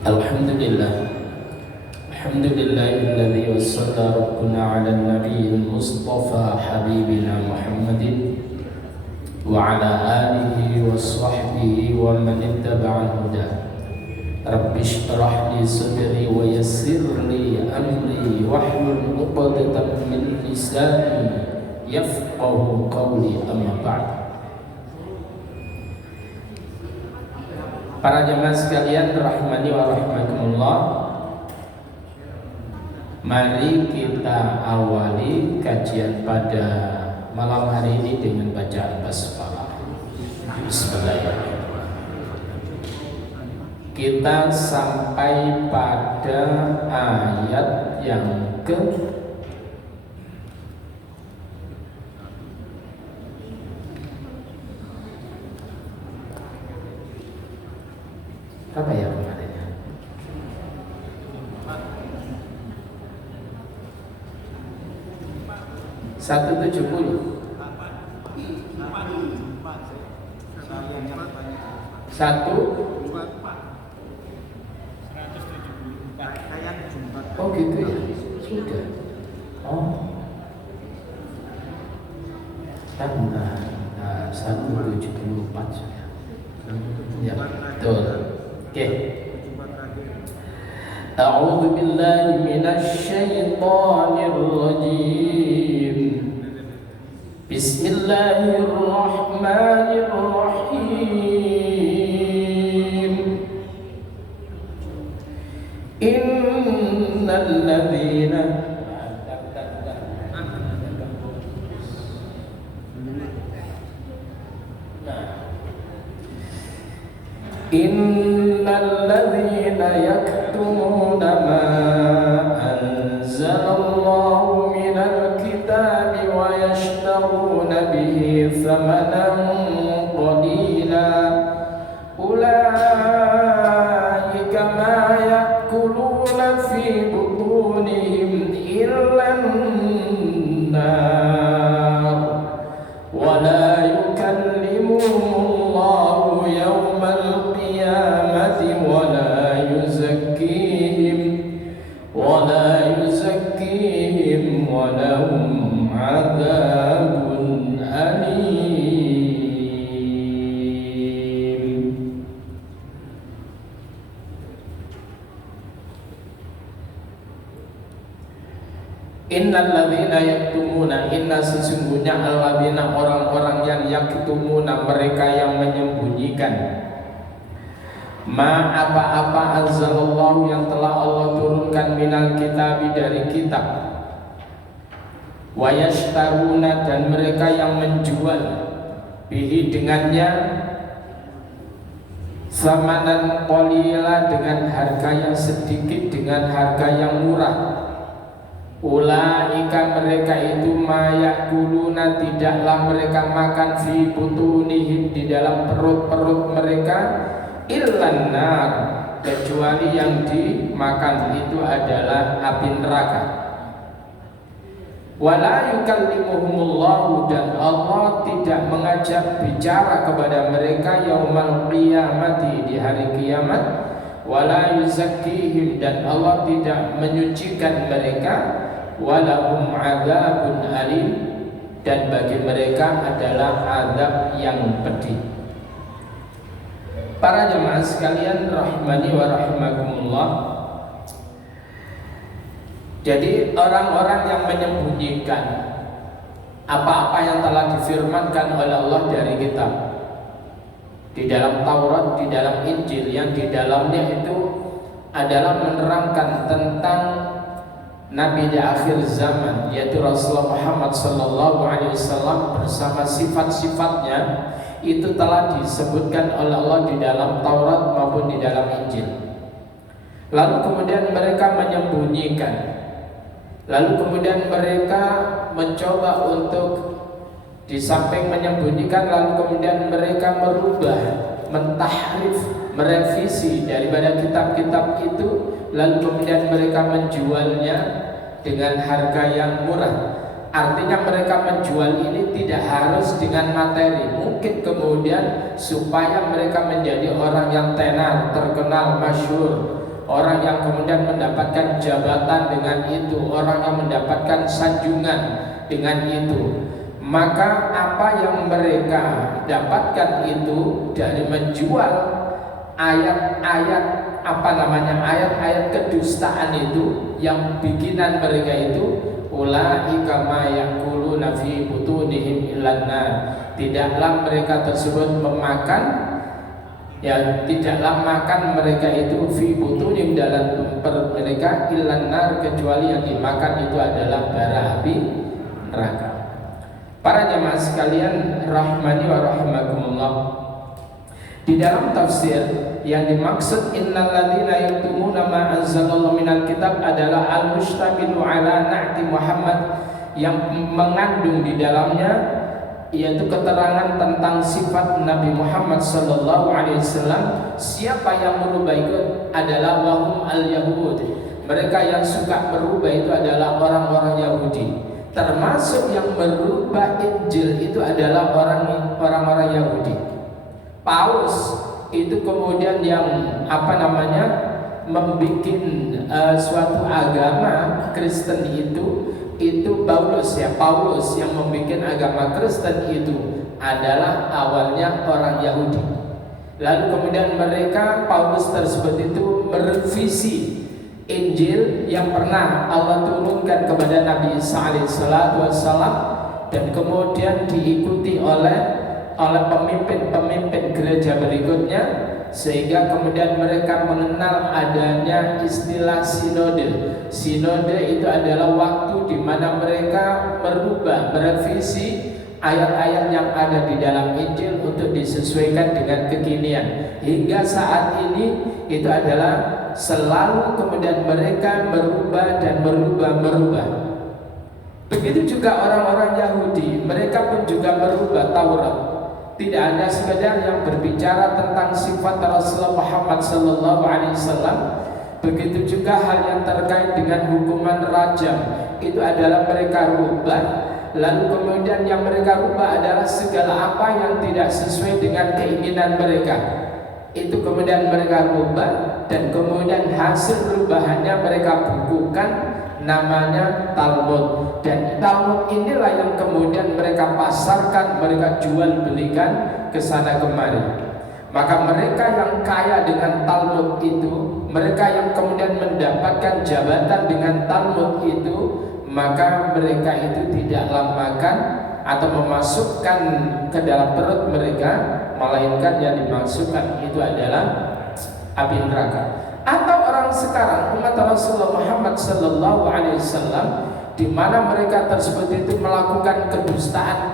Alhamdulillah, alhamdulillahilladzi wassala rabbuna ala nabiyil mustafa habibina Muhammadin wa ala alihi wa sahbihi wa man ittaba'a huda. Rabbi shrah li sadri wa yassir li amri wahlul 'uqdatam min lisani yafqahu qawli, amma ba'd. Para jemaah sekalian rahimani wa rahimakumullah, mari kita awali kajian pada malam hari ini dengan bacaan basmalah. Bismillahirrahmanirrahim. Kita sampai pada ayat yang ke apa ya kemarinnya? 170. Oh gitu ya, sudah. Oh, 174 sudah. Ya, betul. Oke. A'udzu billahi minasy syaithanir rajim. Bismillahirrahmanirrahim. Innal ladzina Innal ladzina yaktumuna ma anzalallahu minal kitabi wa yashtaruna bihi thamanan qalila ulaika ma yakuluna fi butunihim illan nar wa la yukallimuhumullahu yawmal qiyamati wa la yuzakkihim wa lahum adzabun alim. Innal ladzina yaktumuna, inna sesungguhnya alladzina orang-orang yang yaktumuna, mereka yang menyembunyikan ma apa-apa anzalallahu yang telah Allah turunkan minal kitabi dari kitab, wa yashtaruna dan mereka yang menjual bihi dengannya samanan qalila dengan harga yang sedikit, dengan harga yang murah. Ulaika mereka itu mayakuluna tidaklah mereka makan fi butunihim di dalam perut-perut mereka illan nar kecuali yang dimakan itu adalah api neraka. Wala yukallimuhumullahu dan Allah tidak mengajak bicara kepada mereka yaumal qiyamati di hari kiamat. Wala yuzakkihim dan Allah tidak menyucikan mereka. Walahum adzabun alim dan bagi mereka adalah azab yang pedih. Para jemaah sekalian rahimani wa rahimakumullah, jadi orang-orang yang menyembunyikan apa-apa yang telah difirmankan oleh Allah dari kitab, di dalam Taurat, di dalam Injil, yang di dalamnya itu adalah menerangkan tentang Nabi di akhir zaman, yaitu Rasulullah Muhammad sallallahu alaihi wasallam bersama sifat-sifatnya, itu telah disebutkan oleh Allah di dalam Taurat maupun di dalam Injil. Lalu kemudian mereka menyembunyikan. Lalu kemudian mereka mencoba untuk di samping menyembunyikan, lalu kemudian mereka merubah, mentahrif, merevisi daripada kitab-kitab itu. Lalu kemudian mereka menjualnya dengan harga yang murah. Artinya mereka menjual ini tidak harus dengan materi. Mungkin kemudian supaya mereka menjadi orang yang tenar, terkenal, masyhur, orang yang kemudian mendapatkan jabatan dengan itu, orang yang mendapatkan sanjungan dengan itu. Maka apa yang mereka dapatkan itu dari menjual ayat-ayat ayat-ayat kedustaan itu yang bikinan mereka itu, ulaika ma yaquluna fi butunihim illan nar. Tidaklah mereka tersebut memakan, ya tidaklah makan mereka itu fi butunim dalam perut mereka illan nar, kecuali yang dimakan itu adalah bara api neraka. Para jemaah sekalian rahmani wa rahimakumullah, di dalam tafsir yang dimaksud innal ladzina yaktumuna ma anzalallahu minal kitab adalah al-mustamilu ala na'ti Muhammad, yang mengandung di dalamnya yaitu keterangan tentang sifat Nabi Muhammad sallallahu alaihi wasallam. Siapa yang merubah itu adalah wahum al-yahud. Mereka yang suka merubah itu adalah orang-orang Yahudi. Termasuk yang merubah Injil itu adalah orang-orang Yahudi. Paus itu kemudian yang membuat suatu agama Kristen itu Paulus yang membuat agama Kristen itu adalah awalnya orang Yahudi. Lalu kemudian Paulus tersebut itu merevisi Injil yang pernah Allah turunkan kepada Nabi Isa alaihissalam, dan kemudian diikuti oleh pemimpin-pemimpin gereja berikutnya, sehingga kemudian mereka mengenal adanya istilah sinode. Sinode itu adalah waktu di mana mereka merevisi ayat-ayat yang ada di dalam Injil untuk disesuaikan dengan kekinian. Hingga saat ini itu adalah selalu kemudian mereka merubah. Begitu juga orang-orang Yahudi, mereka pun juga merubah Taurat. Tidak hanya sekedar yang berbicara tentang sifat Rasulullah Muhammad sallallahu alaihi wasallam, begitu juga hal yang terkait dengan hukuman rajam itu adalah mereka rubah. Lalu kemudian yang mereka rubah adalah segala apa yang tidak sesuai dengan keinginan mereka, itu kemudian mereka rubah, dan kemudian hasil perubahannya mereka bukukan, namanya Talmud. Dan Talmud inilah yang kemudian mereka pasarkan, mereka jual belikan ke sana kemari. Maka mereka yang kaya dengan Talmud itu, mereka yang kemudian mendapatkan jabatan dengan Talmud itu, maka mereka itu tidaklah makan atau memasukkan ke dalam perut mereka, melainkan yang dimasukkan itu adalah api neraka. Atau orang sekarang umat Rasulullah Muhammad sallallahu alaihi wasallam, di mana mereka tersebut itu melakukan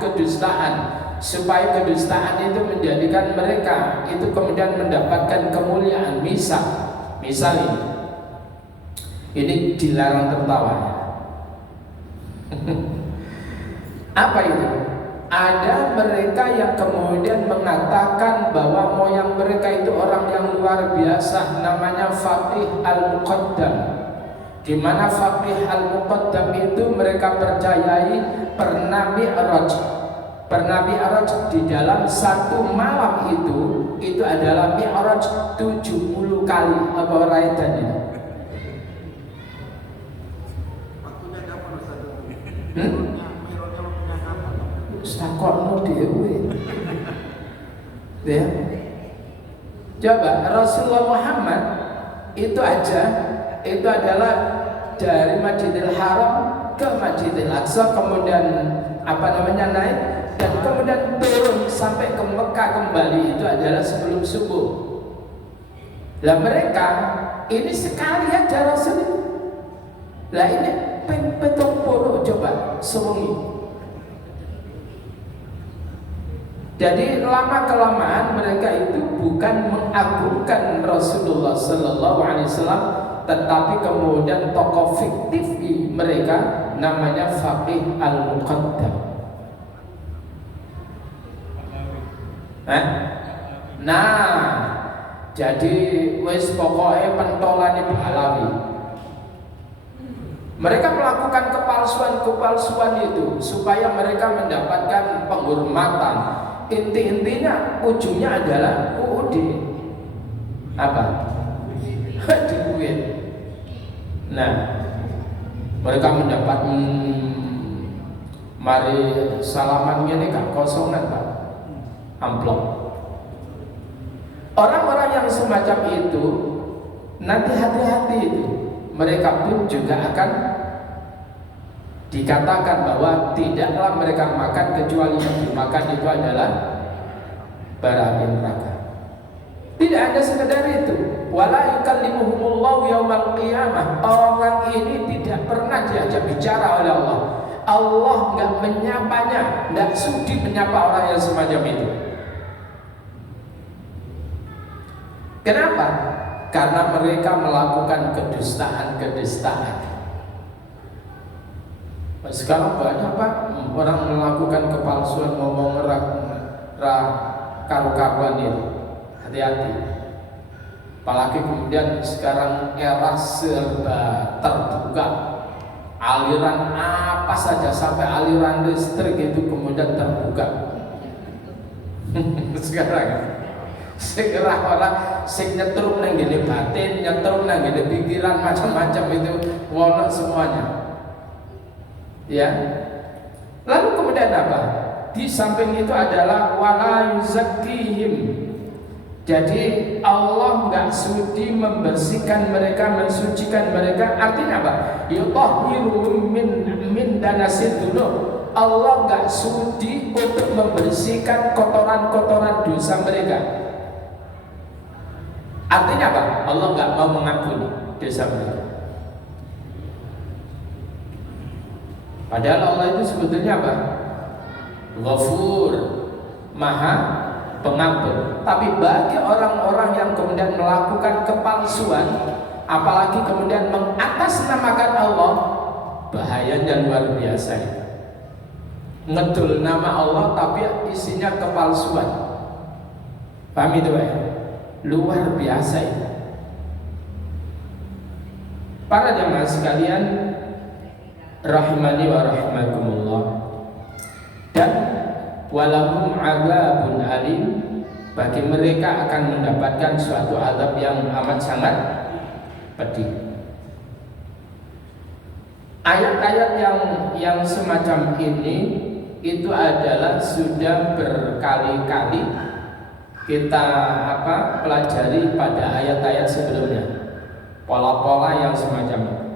kedustaan supaya kedustaan itu menjadikan mereka itu kemudian mendapatkan kemuliaan. Misalnya ini dilarang tertawa. Apa itu? Ada mereka yang kemudian mengatakan bahwa moyang mereka itu orang yang luar biasa, namanya Faqih Al-Muqaddam. Di mana Faqih Al-Muqaddam itu mereka percayai pernah mi'raj. Pernah mi'raj di dalam satu malam itu adalah mi'raj 70 kali. Apa raitan ini? Takokno dhewe. Ya. Coba Rasulullah Muhammad itu adalah dari Masjidil Haram ke Masjidil Aqsa, kemudian naik, dan kemudian turun sampai ke Mekah kembali, itu adalah sebelum subuh. Lah mereka ini sekali aja Rasul. Lah ini petong poro coba sewengi. Jadi lama-kelamaan mereka itu bukan mengagungkan Rasulullah sallallahu alaihi wasallam, tetapi kemudian tokoh fiktif mereka namanya Faqih Al-Muqaddam. Nah, jadi wis pokoknya pentolane Alawi. Mereka melakukan kepalsuan-kepalsuan itu supaya mereka mendapatkan penghormatan. Inti-intinya ujungnya adalah UUD. Apa? Duit. Nah, mereka mendapat mari salaman ini gak kosongan Pak, amplop. Orang-orang yang semacam itu nanti hati-hati itu, mereka pun juga akan dikatakan bahwa tidaklah mereka makan kecuali yang dimakan itu adalah bara api neraka. Tidak hanya sekedar itu, wala yukallimuhumullahu yaumal qiyamah. Orang ini tidak pernah diajak bicara oleh Allah. Allah enggak menyapanya, enggak sudi menyapa orang yang semacam itu. Kenapa? Karena mereka melakukan kedustaan. Sekarang banyak Pak orang melakukan kepalsuan, ngomong karu-karuan itu. Hati-hati. Apalagi kemudian sekarang era serba terbuka, aliran apa saja sampai aliran listrik itu kemudian terbuka. Sekarang segera orang sing nyetrum nang ngene batin, nyetrum nang ngene pikiran, macam-macam itu wono semuanya. Ya. Lalu kemudian apa? Di samping itu adalah wala yuzakkihim. Jadi Allah enggak sudi membersihkan mereka, mensucikan mereka. Artinya apa? Yutahhiruhum min danasid dzunub. Allah enggak sudi untuk membersihkan kotoran-kotoran dosa mereka. Artinya apa? Allah enggak mau mengampuni dosa mereka. Padahal Allah itu sebetulnya apa? Ghafur, Maha Pengampun. Tapi bagi orang-orang yang kemudian melakukan kepalsuan, apalagi kemudian mengatasnamakan Allah, bahayanya luar biasa. Ngedul nama Allah tapi isinya kepalsuan. Paham itu ya? Luar biasa itu. Para jamaah sekalian rahimani wa rahimakumullah. Dan walahum azabun alim, bagi mereka akan mendapatkan suatu azab yang amat sangat pedih. Ayat-ayat yang semacam ini itu adalah sudah berkali-kali kita pelajari pada ayat-ayat sebelumnya, pola-pola yang semacam itu.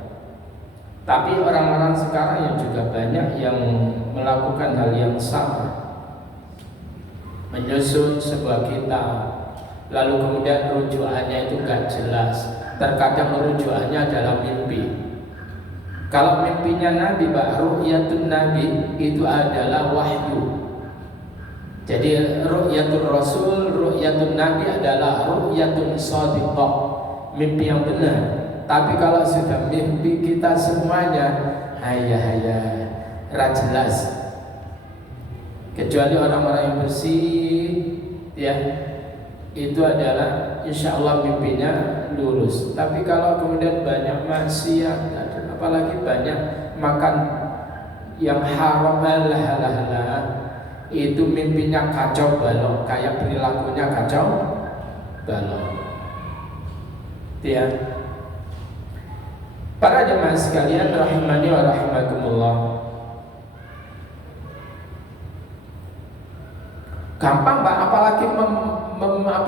Tapi orang-orang sekarang yang juga banyak yang melakukan hal yang sama, menyusun sebuah kitab, lalu kemudian rujukannya itu gak jelas. Terkadang rujukannya adalah mimpi. Kalau mimpinya Nabi, ru'yatun Nabi itu adalah wahyu. Jadi ru'yatul Rasul, ru'yatun Nabi adalah ru'yatun shadiqah, mimpi yang benar. Tapi kalau sudah mimpi kita semuanya ra jelas. Kecuali orang-orang yang bersih, ya, itu adalah insya Allah mimpinya lurus. Tapi kalau kemudian banyak maksiat, apalagi banyak makan yang haram, itu mimpinya kacau balau, kayak perilakunya kacau balau. Ya. Para jemaah sekalian rahimani wa rahimakumullah. Gampang Pak, apalagi membuat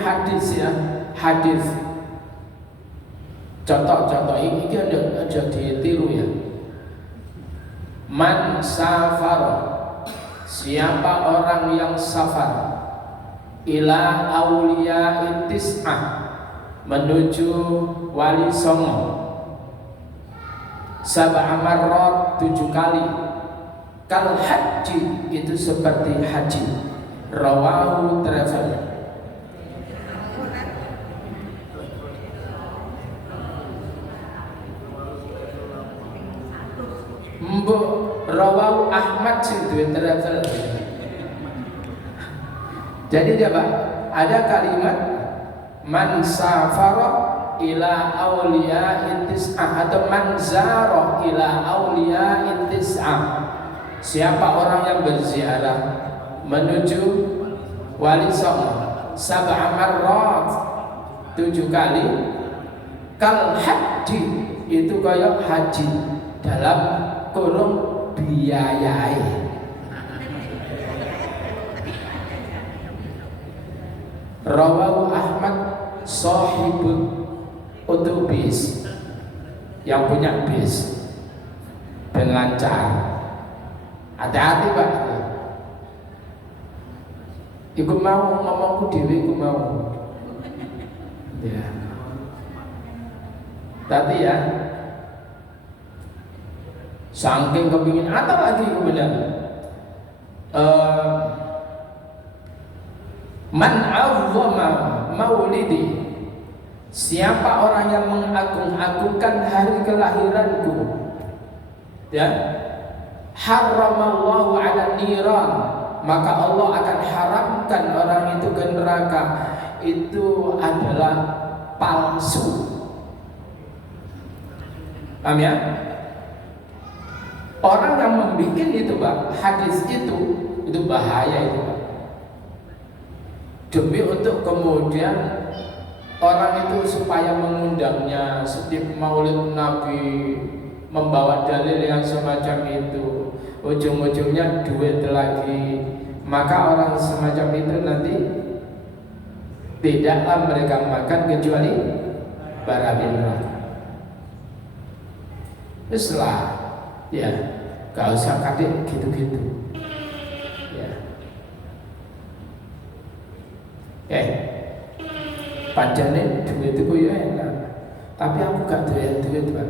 hadis, ya, hadis. Contoh-contoh ini aja ditiru ya. Man safar, siapa orang yang safar ila auliya intis'ah, menuju wali songo, sab'a marrat 7 kali, kal haji, itu seperti haji. Rawahu travel. Mbok rawahu Ahmad sing duwe travel. Jadi coba ada kalimat man safara ila auliya tis'ah atau manzaro ila auliya tis'ah. Siapa orang yang berziarah menuju wali songo sab'a marrat 7 kali, kal haji itu kayak haji dalam kurung biayai. Rawahu Ahmad sahibul utubis, yang punya bis dan lancar. Hati-hati Pak, iku mau ngomongku dewe, iku mau ya. Tapi ya saking kepingin atau lagi kemudian man azzama maulidi, siapa orang yang mengagung-agungkan hari kelahiranku, ya, haramallahu ala niran, maka Allah akan haramkan orang itu ke neraka. Itu adalah palsu. Paham ya? Orang yang membuat itu Pak, hadis itu bahaya itu Pak. Demi untuk kemudian orang itu supaya mengundangnya setiap maulid Nabi, membawa dalil yang semacam itu, ujung-ujungnya duit lagi. Maka orang semacam itu nanti tidaklah mereka makan kecuali bara neraka. Islah, ya, gak usah kadek gitu-gitu. Ya. Pancene duit itu ya enak, tapi aku gak doyan duit Pak.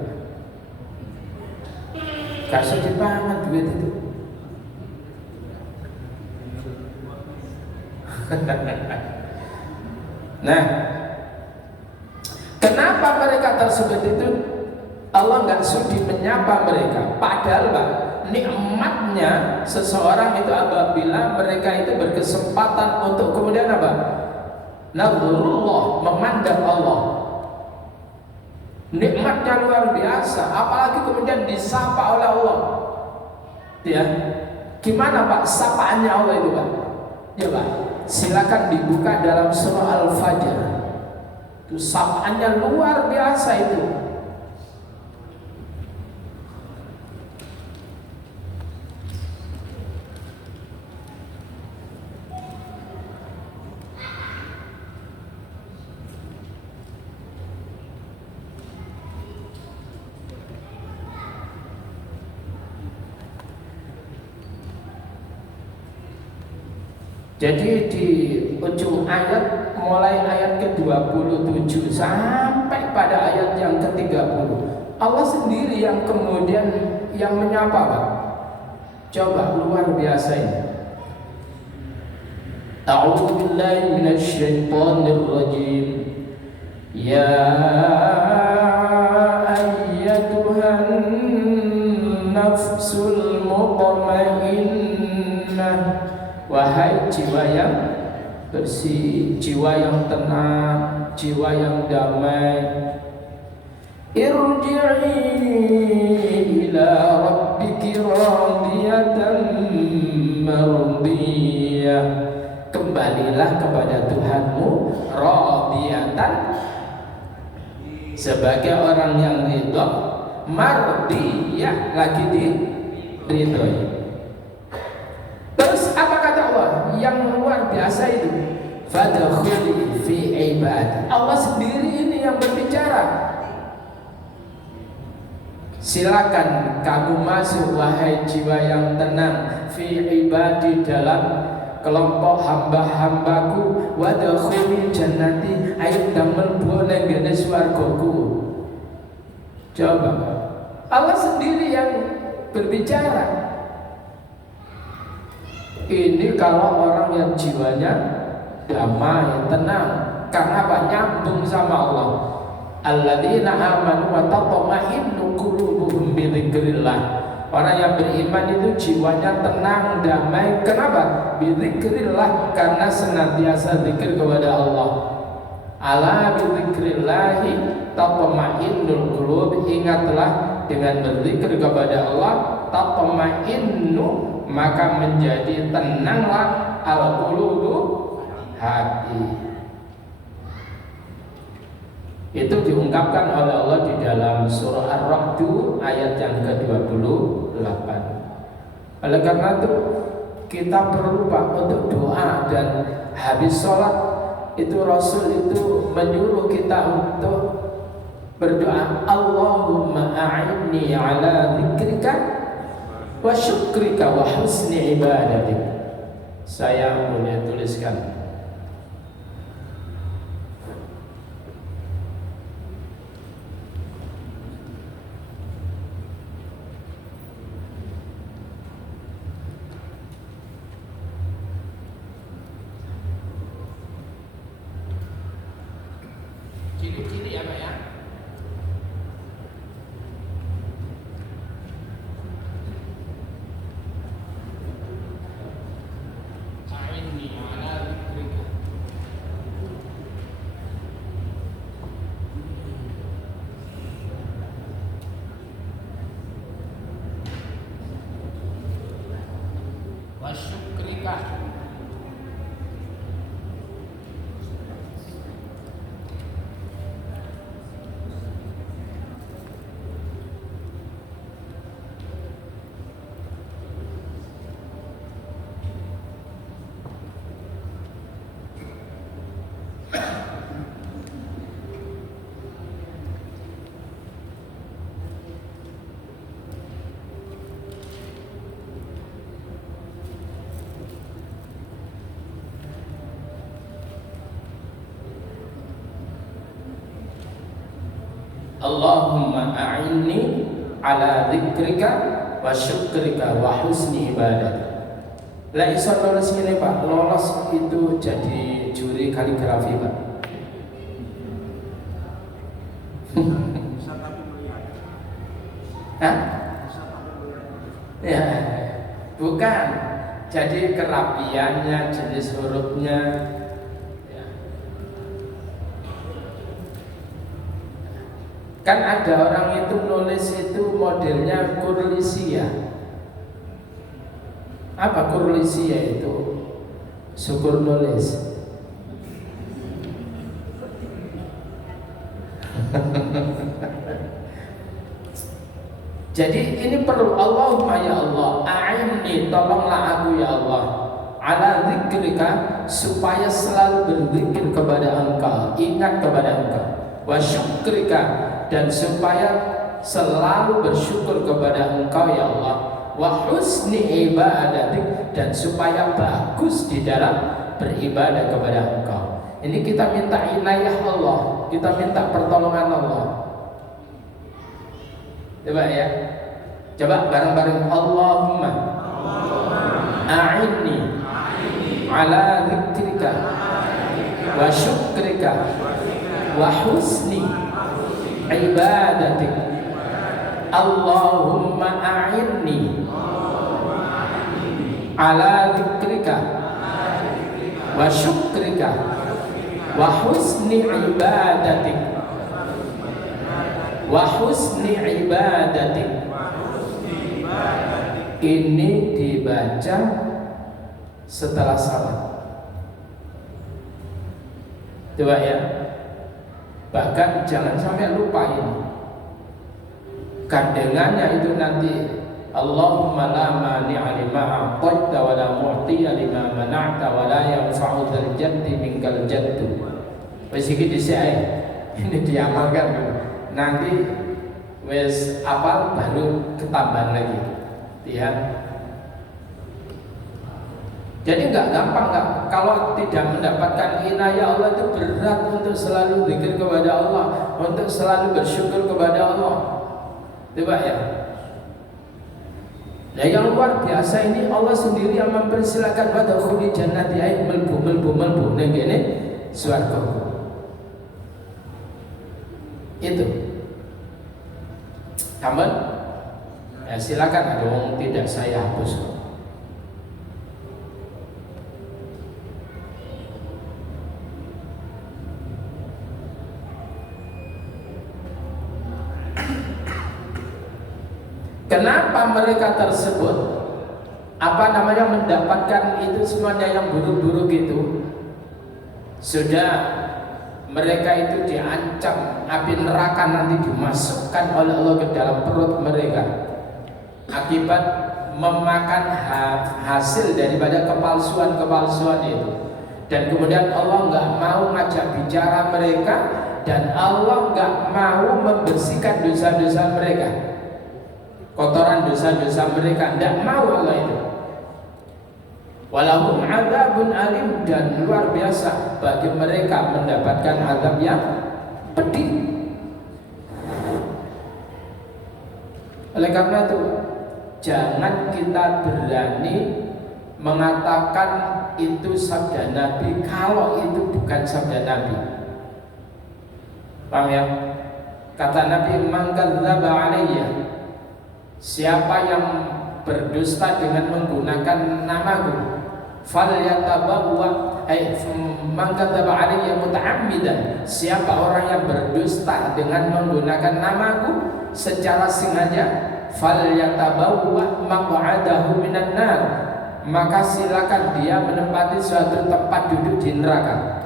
Gak usah dipangan duit itu. Nah, kenapa mereka tersebut itu Allah nggak sudi menyapa mereka? Padahal Pak, nikmatnya seseorang itu apabila mereka itu berkesempatan untuk kemudian apa? Nazrullah, memandang Allah. Nikmatnya luar biasa, apalagi kemudian disapa oleh Allah. Ya, gimana Pak sapaannya Allah itu Pak? Ya Pak, silakan dibuka dalam surah Al-Fajr. Itu sapaannya luar biasa itu. Jadi di ujung ayat, mulai ayat ke-27 sampai pada ayat yang ke-30, Allah sendiri yang kemudian yang menyapa Pak. Coba luar biasa ini. A'udzu billahi minasy syaithanir rajim. Ya ayyatuhan nafsul mutmainnah, wahai jiwa yang bersih, jiwa yang tenang, jiwa yang damai, irji'i ila rabbiki radiyatan mardiyah, kembalilah kepada Tuhanmu radiyatan, sebagai orang yang ridha, mardiyah, lagi diridhoi. Terus apa kata Allah yang luar biasa itu? Fadkhuli fi ibadi. Allah sendiri ini yang berbicara. Silakan kamu masuk wahai jiwa yang tenang, fi ibadi, dalam kelompok hamba-hambaku, wadkhuli jannati, ayo damel boleh ngene swargaku. Coba, Allah sendiri yang berbicara. Ini kalau orang yang jiwanya damai, tenang, karena apa? Nyambung sama Allah. Alladzina amanu wa tatma'innu qulubuhum bi dzikrillah. Orang yang beriman itu jiwanya tenang, damai. Kenapa? Bi dzikrillah, karena senantiasa zikir kepada Allah. Ala bidzikrillahi tatma'innul qulub. Ingatlah dengan berzikir kepada Allah, tatma'innu, maka menjadi tenanglah al-qulubu, hati. Itu diungkapkan oleh Allah di dalam surah Ar-Ra'd ayat yang ke-28. Oleh karena itu kita perlu Pak untuk doa, dan habis sholat itu Rasul itu menyuruh kita untuk berdoa, Allahumma a'inni ala dzikrika wa syukrika wa husni ibadatik. Saya boleh tuliskan. Ciri-ciri ya Pak ya. A'inni ala dzikrika wa syukrika. Allahumma a'inni ala dzikrika wa syukrika wa husni ibadatik. Lah iso lolos ini Pak, lolos itu jadi juri kaligrafi Pak. Hah? Ya, bukan. Jadi kerapiannya, jenis hurufnya. Kan ada orang itu nulis itu modelnya kurlisia. Apa kurlisia itu? Syukur nulis. Jadi ini perlu, Allahumma ya Allah, a'inni, tolonglah aku ya Allah, ala dzikrika, supaya selalu berzikir kepada Engkau, ingat kepada Engkau, wa syukrika, dan supaya selalu bersyukur kepada Engkau ya Allah, wa husni ibadatik, dan supaya bagus di dalam beribadah kepada Engkau. Ini kita minta inayah Allah, kita minta pertolongan Allah. Coba ya, coba bareng-bareng, Allahumma a'inni ala dzikrika wa syukrika wa husni ibadatik. Allahumma a'inni ala dzikrika wa syukrika wa husni ibadatik, wa husni ibadatik. Ini dibaca setelah salat. Coba ya, bahkan jangan sampai lupa ini. Gandengannya itu nanti, Allahumma la mani'a lima a'taita wa la mu'tiya lima mana'ta wa la yanfa'u dzal jaddi minkal jaddu. Wis iki dhisik ini diamalkan. Nanti wis apal baru ketambahan lagi ya. Jadi nggak gampang, nggak, kalau tidak mendapatkan inayah Allah itu berat untuk selalu zikir kepada Allah, untuk selalu bersyukur kepada Allah. Coba ya. Nah yang luar biasa ini, Allah sendiri yang mempersilakan pada khuli jannati ay melbu ini swarga. Itu. Namun ya silakan, ada yang tidak saya hapus. Kenapa mereka tersebut mendapatkan itu semuanya yang buruk-buruk itu? Sudah mereka itu diancam api neraka nanti dimasukkan oleh Allah ke dalam perut mereka akibat memakan hasil daripada kepalsuan itu. Dan kemudian Allah nggak mau ngajak bicara mereka, dan Allah nggak mau membersihkan dosa-dosa mereka, kotoran dosa-dosa mereka, tidak mau Allah itu. Walahum adzabun alim, dan luar biasa bagi mereka mendapatkan azab yang pedih. Oleh karena itu, jangan kita berani mengatakan itu sabda Nabi kalau itu bukan sabda Nabi. Paham ya? Kata Nabi, man kadzdzaba alayya, siapa yang berdusta dengan menggunakan namaku, falyatabawwa man kadzdzaba alayya muta'ammidan, siapa orang yang berdusta dengan menggunakan namaku secara sengaja, falyatabawwa maq'adahu minan nar, maka silakan dia menempati suatu tempat duduk di neraka.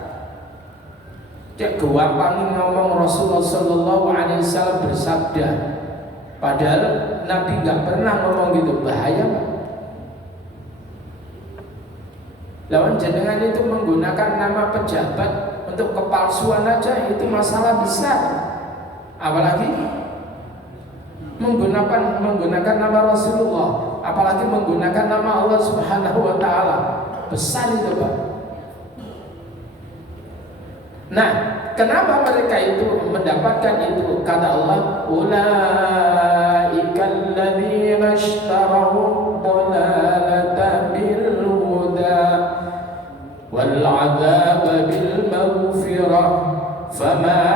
Cek gampang ngomong Rasulullah Sallallahu Alaihi Wasallam bersabda, padahal Nabi nggak pernah ngomong gitu. Bahaya. Lawan jenengan itu menggunakan nama pejabat untuk kepalsuan aja itu masalah besar, apalagi menggunakan nama Rasulullah, apalagi menggunakan nama Allah Subhanahu wa taala. Besar itu, Pak. Nah, kenapa mereka itu mendapatkan itu? Kata Allah, ulaikal ladzina ishtaraw dhalalata bil huda wal 'adzaba bil maghfirah fama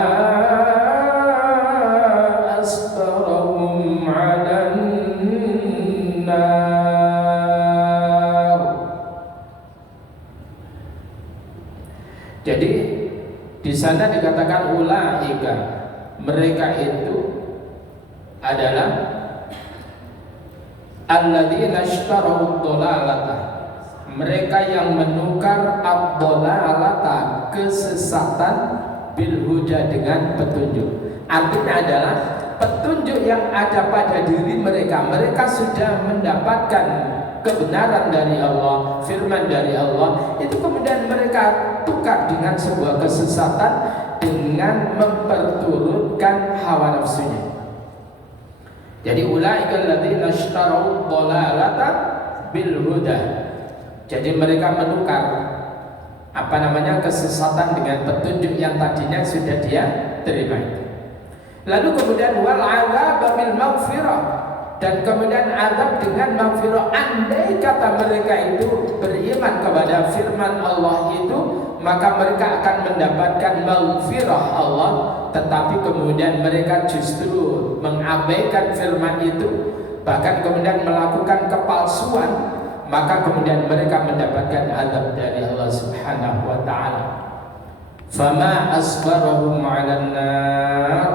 asbarahum 'alan nar. Jadi di sana dikatakan ulaika, mereka itu adalah alladzina ishtaraw dhalalata, mereka yang menukar ad-dhalalata, kesesatan, bil huda, dengan petunjuk. Artinya adalah petunjuk yang ada pada diri mereka, mereka sudah mendapatkan kebenaran dari Allah, firman dari Allah, itu kemudian mereka tukar dengan sebuah kesesatan dengan memperturutkan hawa nafsunya. Jadi ulaikal ladzina ishtaraw dhalalata bil huda. Jadi mereka menukar kesesatan dengan petunjuk yang tadinya sudah dia terima. Lalu kemudian wal 'adzaba bil maghfirah, dan kemudian azab dengan maghfirah. Andai kata mereka itu beriman kepada firman Allah itu, maka mereka akan mendapatkan maghfirah Allah. Tetapi kemudian mereka justru mengabaikan firman itu, bahkan kemudian melakukan kepalsuan, maka kemudian mereka mendapatkan azab dari Allah Subhanahu wa taala. Fama asbarahum 'alan nar,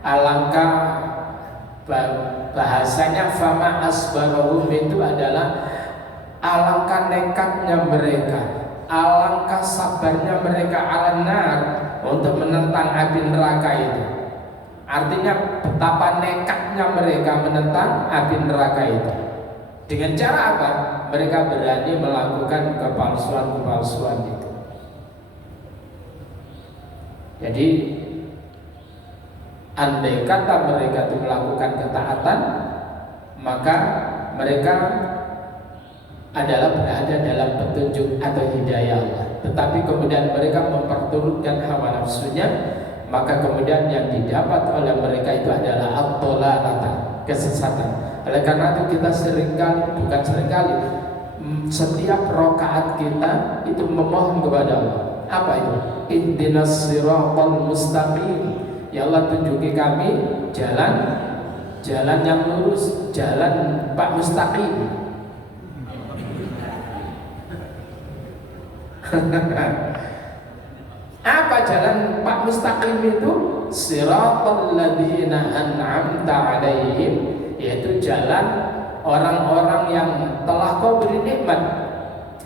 alangkah bahasanya fama asbarahum itu adalah alangkah nekatnya mereka, alangkah sabarnya mereka 'alan nar, untuk menentang api neraka itu. Artinya betapa nekatnya mereka menentang api neraka itu. Dengan cara apa? Mereka berani melakukan kepalsuan itu. Jadi andai kata mereka itu melakukan ketaatan, maka mereka adalah berada dalam petunjuk atau hidayah Allah. Tetapi kemudian mereka memperturutkan hawa nafsunya, maka kemudian yang didapat oleh mereka itu adalah ad-dhalalata, kesesatan. Oleh karena itu kita setiap rakaat kita itu memohon kepada Allah. Apa itu? Ihdinas siratal mustaqim. Ya Allah, tunjuki kami jalan yang lurus, jalan Pak Mustaqim. Apa jalan Pak Mustaqim itu? Siratal ladzina an'amta 'alaihim, yaitu jalan orang-orang yang telah kau beri nikmat,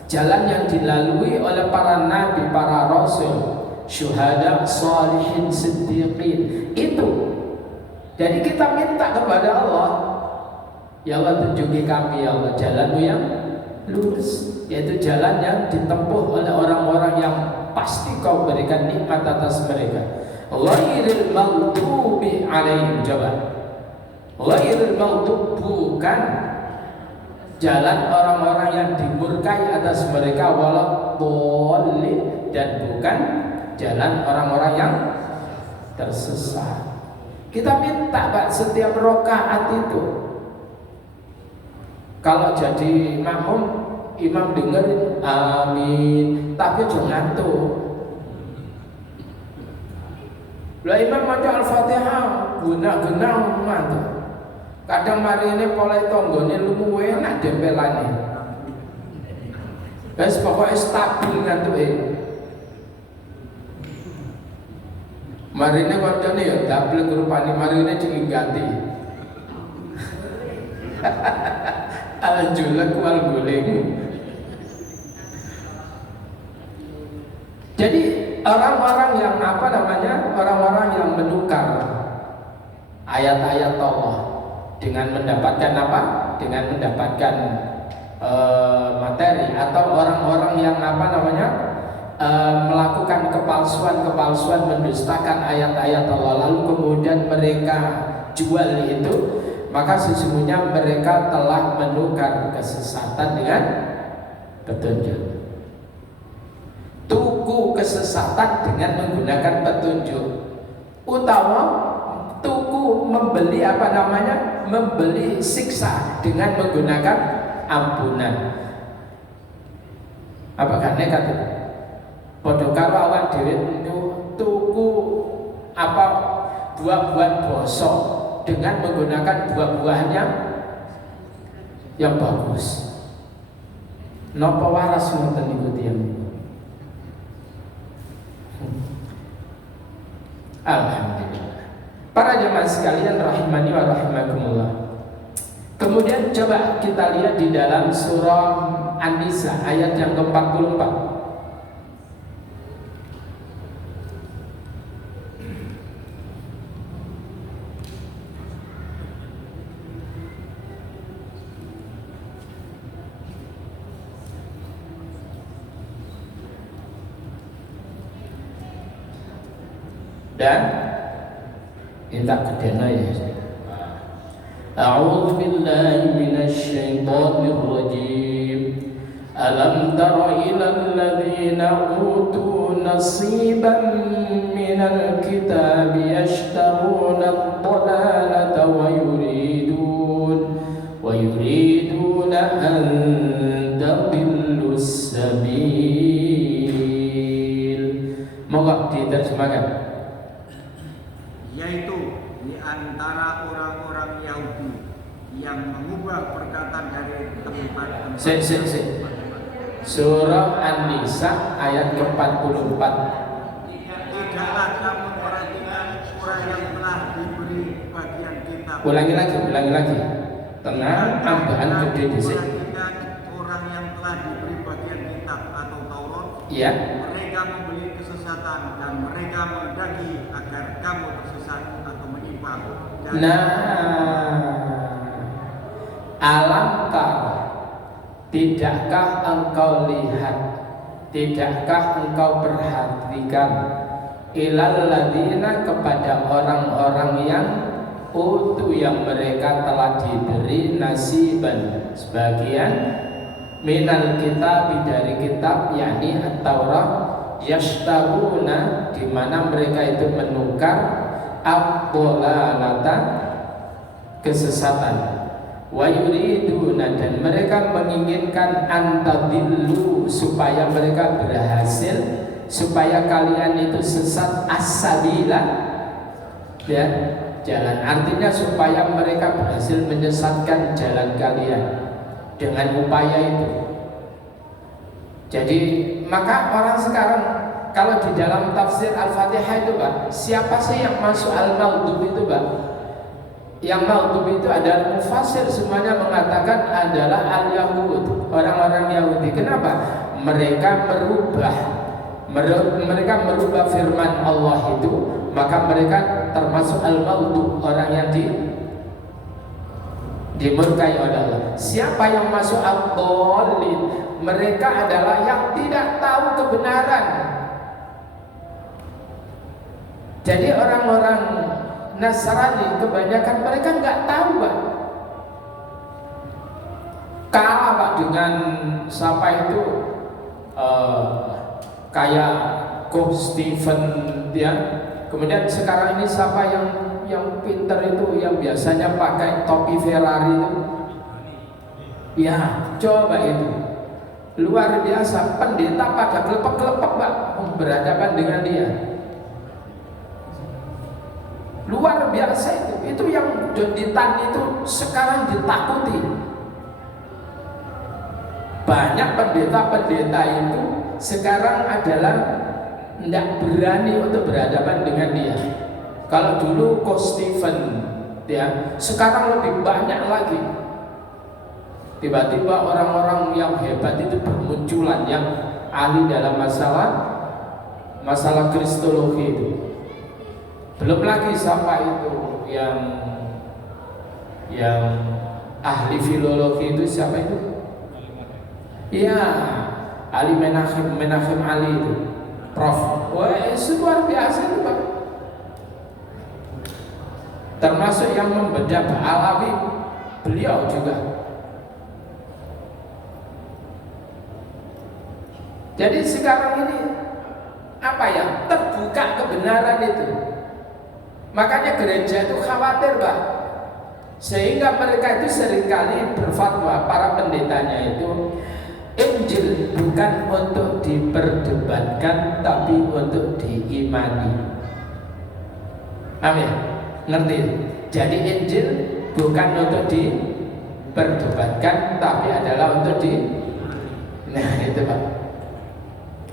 jalan yang dilalui oleh para nabi, para rasul, syuhada, salihin, siddiqin. Itu. Jadi kita minta kepada Allah, ya Allah tunjuki kami ya Allah jalanmu yang lurus, yaitu jalan yang ditempuh oleh orang-orang yang pasti kau berikan nikmat atas mereka. Ghairil maghdubi alaihim, coba. Ghairil maghdub, bukan jalan orang-orang yang dimurkai atas mereka, waladdallin, dan bukan jalan orang-orang yang tersesat. Kita minta Pak setiap rakaat itu, kalau jadi makmum, imam dengerin amin, tapi jangan ngantuk. Lah imam maca Al-Fatihah guna-guna ngantuk. Kadang mari ini polai tonggone lumu enak dempelane. Wes pokoke stabil ngantuke. Mari ini koncone ya dablek rupane, mari ini diganti. Al-julak wal guling. Jadi orang-orang yang orang-orang yang menukar ayat-ayat Allah dengan mendapatkan apa? Dengan mendapatkan materi, atau orang-orang yang melakukan kepalsuan, mendustakan ayat-ayat Allah, lalu kemudian mereka jual itu, maka sesungguhnya mereka telah menukar kesesatan dengan petunjuk. Tuku kesesatan dengan menggunakan petunjuk, utawa tuku membeli membeli siksa dengan menggunakan ampunan. Apakah nekat? Padha karo awak dhewe tuku buah-buahan bosok dengan menggunakan buah-buahnya yang bagus. Napa waras ngoten niku tiyang? Alhamdulillah. Para jemaah sekalian rahimani wa rahimakumullah. Kemudian coba kita lihat di dalam surah An-Nisa ayat yang ke-44. Dan minta kedena ya. A'udzu billahi minasy syaithanir rajim. Alam tara ilal ladzina utu nasiban minal kitabi yashtaruna ad-dalalata wa yuriduna an tadillus sabil. Moga diterjemahkan. Yaitu di antara orang-orang Yahudi yang mengubah perkataan dari tempat-tempat. Surah An-Nisa ayat ke-44. Tidaklah kamu perhatikan orang yang telah diberi bagian kitab. Ulangi lagi. Tenang, tambahan gede dhisik. Perhatikan orang yang telah diberi bagian kitab atau Taurat. Iya. Mereka membeli kesesatan dan mereka mendaki agar kamu tersesat atau menyimpang. Alamkah, tidakkah engkau lihat, tidakkah engkau perhatikan, ilal ladina, kepada orang-orang yang yang mereka telah diberi nasiban, sebagian minal kitab, dari kitab, yakni at-Taurat, yashtaruna, di mana mereka itu menukar ad-dalalata, kesesatan, wa yuriduna, dan mereka menginginkan antadillu, supaya mereka berhasil, supaya kalian itu sesat, as-sabila, ya, jalan, artinya supaya mereka berhasil menyesatkan jalan kalian dengan upaya itu. Jadi maka orang sekarang kalau di dalam tafsir Al-Fatihah itu Pak, siapa sih yang masuk al-maghdub itu Pak? Yang maghdubi itu adalah mufasir semuanya mengatakan adalah al-Yahud, orang-orang Yahudi. Kenapa? Mereka merubah firman Allah itu, maka mereka termasuk al-maghdub, orang yang dimurkai oleh Allah. Siapa yang masuk ad-dallin? Mereka adalah yang tidak tahu kebenaran. Jadi orang-orang Nasrani kebanyakan mereka nggak tahu, Pak. Kalah, Pak, dengan siapa itu kayak Coach Stephen, ya. Kemudian sekarang ini siapa yang pinter itu, yang biasanya pakai topi Ferrari itu? Ya, coba itu. Luar biasa, pendeta pada kelepek-kelepek, Pak, berhadapan dengan dia. Luar biasa itu yang joditan itu sekarang ditakuti. Banyak pendeta-pendeta itu sekarang adalah tidak berani untuk berhadapan dengan dia. Kalau dulu Coach Stephen, ya, sekarang lebih banyak lagi. Tiba-tiba orang-orang yang hebat itu bermunculan, yang ahli dalam masalah kristologi itu. Belum lagi siapa itu yang ahli filologi itu, siapa itu? Iya, Ali Menachem Ali itu, Prof. Wah, itu luar biasa itu, Pak. Termasuk yang membedah Alawi, beliau juga. Jadi sekarang ini apa ya? Terbuka kebenaran itu. Makanya gereja itu khawatir, Pak. Sehingga mereka itu seringkali berfatwa, para pendetanya itu, Injil bukan untuk diperdebatkan, tapi untuk diimani. Amin. Ngerti? Jadi Injil bukan untuk diperdebatkan, tapi adalah untuk Nah, itu, Pak.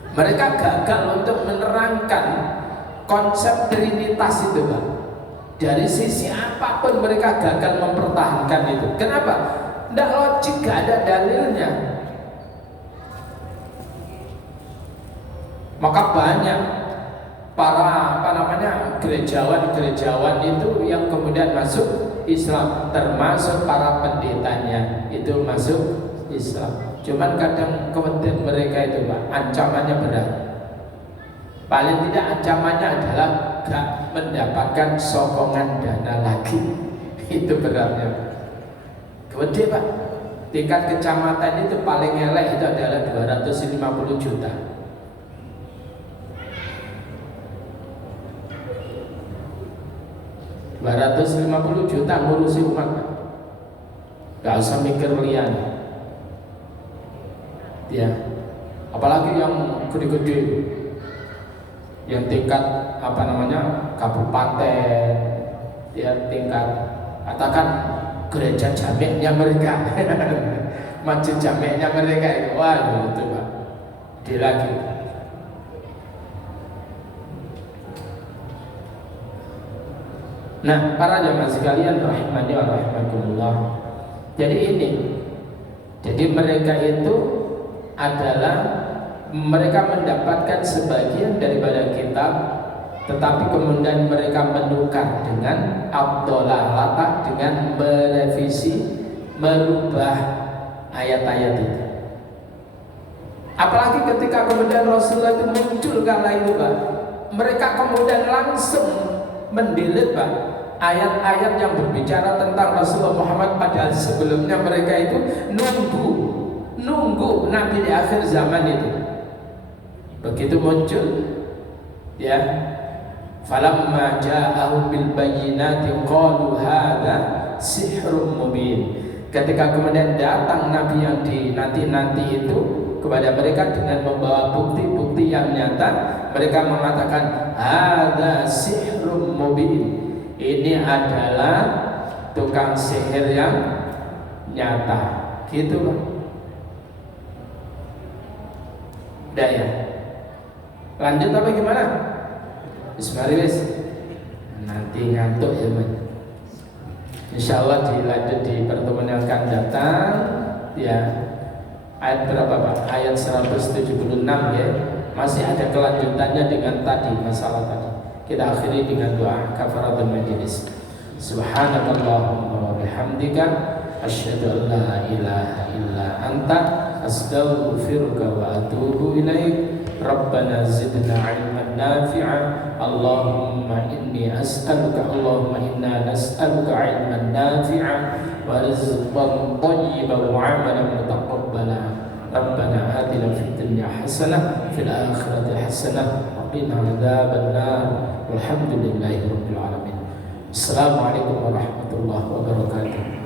Mereka gagal untuk menerangkan konsep Trinitas itu, Pak. Dari sisi apapun mereka gagal mempertahankan itu. Kenapa? Tidak logik, gak ada dalilnya. Maka banyak para gerejawan itu yang kemudian masuk Islam, termasuk para pendetanya itu masuk Islam. Cuman kadang kemudian mereka itu, Pak, ancamannya berat. Paling tidak ancamannya adalah gak mendapatkan sokongan dana lagi. Itu beratnya. Gede, Pak. Tingkat kecamatan itu paling elek itu adalah 250 juta. $250 juta ngurusi umat. Gak usah mikir lian. Ya, apalagi yang gede-gede, yang tingkat kabupaten, ya, tingkat katakan gereja jameknya mereka, masjid jameknya mereka itu, waduh itu, Pak, dia lagi. Nah, para jamaah sekalian rahimani wa rahimakumullah. Jadi mereka itu adalah mereka mendapatkan sebagian daripada kitab, tetapi kemudian mereka menukar dengan ad-dhalalata, dengan merevisi, merubah ayat-ayat itu. Apalagi ketika kemudian Rasulullah itu muncul kala itu, Pak, mereka kemudian langsung mendelete, Pak, ayat-ayat yang berbicara tentang Rasulullah Muhammad, padahal sebelumnya mereka itu nunggu Nabi di akhir zaman itu. Begitu muncul, ya, falamma ja'ahum bil bayyinati qalu hadza sihrun mubin. Ketika kemudian datang Nabi yang dinanti-nanti itu kepada mereka dengan membawa bukti-bukti yang nyata, mereka mengatakan hadza sihrun mubin. Ini adalah tukang sihir yang nyata. Gitu, Pak. Udah ya? Lanjut apa gimana? Bismillah. Nanti ngantuk ya, Mas. Insya Allah dilanjut di pertemuan yang akan datang ya. Ayat berapa Pak? Ayat 176 ya. Masih ada kelanjutannya dengan tadi masalah tadi. Kita akhiri dengan doa kafaratul majelis. Subhanakallahumma wa bihamdika asyhadu an la ilaha illa anta astaghfiruka wa atubu ilaik. Rabbana zidna ilman nafi'a. Allahumma inni as'aluka, Allahumma inna nas'aluka ilman nafi'a wa rizqan thayyiban wa 'amalan mutaqabbala. Rabbana atina fid dunya hasanah fil akhirati hasanah wa qina adzaban nar. Walhamdulillahi rabbil alamin. Assalamualaikum warahmatullahi wabarakatuh.